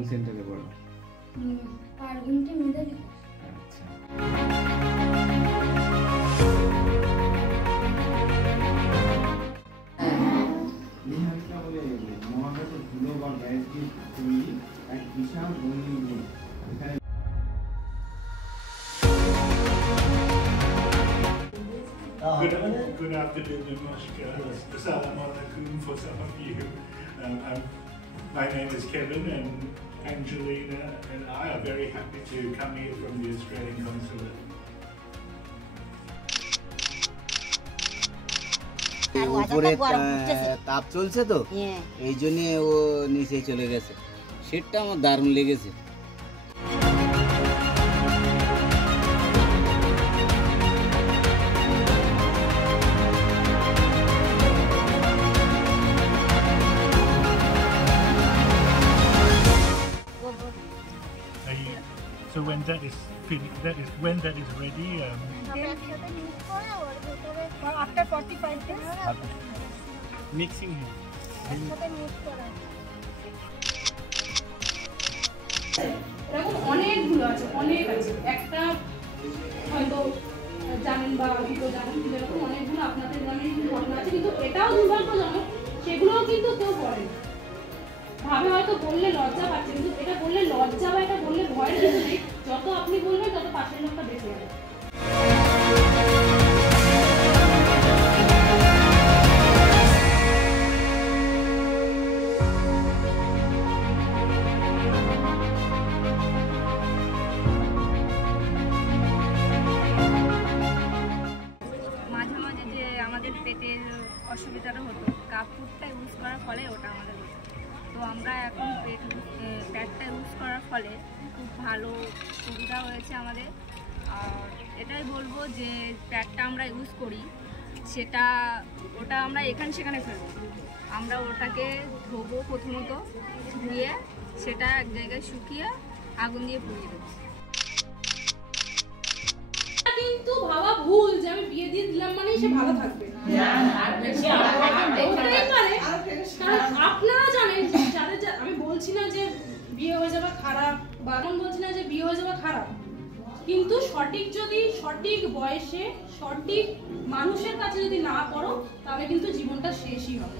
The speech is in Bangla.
কোন সেন্টারে পড়ো? পারগুনটি মিডল। আচ্ছা। নিহারিকা বলে মহাকাশের ধুলো বা গ্যাস দিয়ে তৈরি এক বিশাল রঙিন মেঘ। এখানে Good afternoon, Namaskar. Assalamu alaikum for some of you. My name is Kevin, and Angelina and I are very happy to come here from the Australian Consulate. উপরে তাপ চলছে তো এই জন্য ও নিচে চলে গেছে। সেটা আমার দারুণ লেগেছে। So when that is when that is ready. After 45 days Mixing here. এরকম অনেকগুলো আছে, অনেক আছে। একটা হয়তো জানেন বা দুটো জানেন, এরকম অনেকগুলো আপনাদের গ্রামে ঘটনা আছে, কিন্তু এটাও দুর্ভাগ্যজনক, সেগুলোও কিন্তু কেউ করে না। ভাবে হয়তো বললে লজ্জা পাচ্ছে, কিন্তু এটা বললে লজ্জা বা এটা বললে ভয়ের কিছু নেই। যত আপনি বলবেন তত পাশের লোকটা বেঁচে যাবে। মাঝে মাঝে যে আমাদের পেটের অসুবিধাটা হতো, কাপড়টা ইউজ করার ফলে ওটা আমাদের হতো। তো আমরা এখন প্যাডটা ইউজ করার ফলে খুব ভালো সুবিধা হয়েছে আমাদের। আর এটাই বলবো যে প্যাডটা আমরা ইউজ করি, ওটা আমরা এখানে সেখানে ফেলবো। আমরা ওটাকে ধোবো, প্রথমত ধুয়ে সেটা এক জায়গায় শুকিয়ে আগুন দিয়ে পুড়িয়ে দেবো। কিন্তু ভাবা ভুল যে আমি বিয়ে দিয়ে দিলাম মানে সে ভালো থাকবে। কারণ আপনারা জানেন, আমি বলছি না যে বিয়ে হয়ে যাওয়া খারাপ, বা আমি বলছি না যে বিয়ে হয়ে যাওয়া খারাপ, কিন্তু সঠিক বয়সে সঠিক মানুষের কাছে যদি না করো তাহলে কিন্তু জীবনটা শেষই হবে।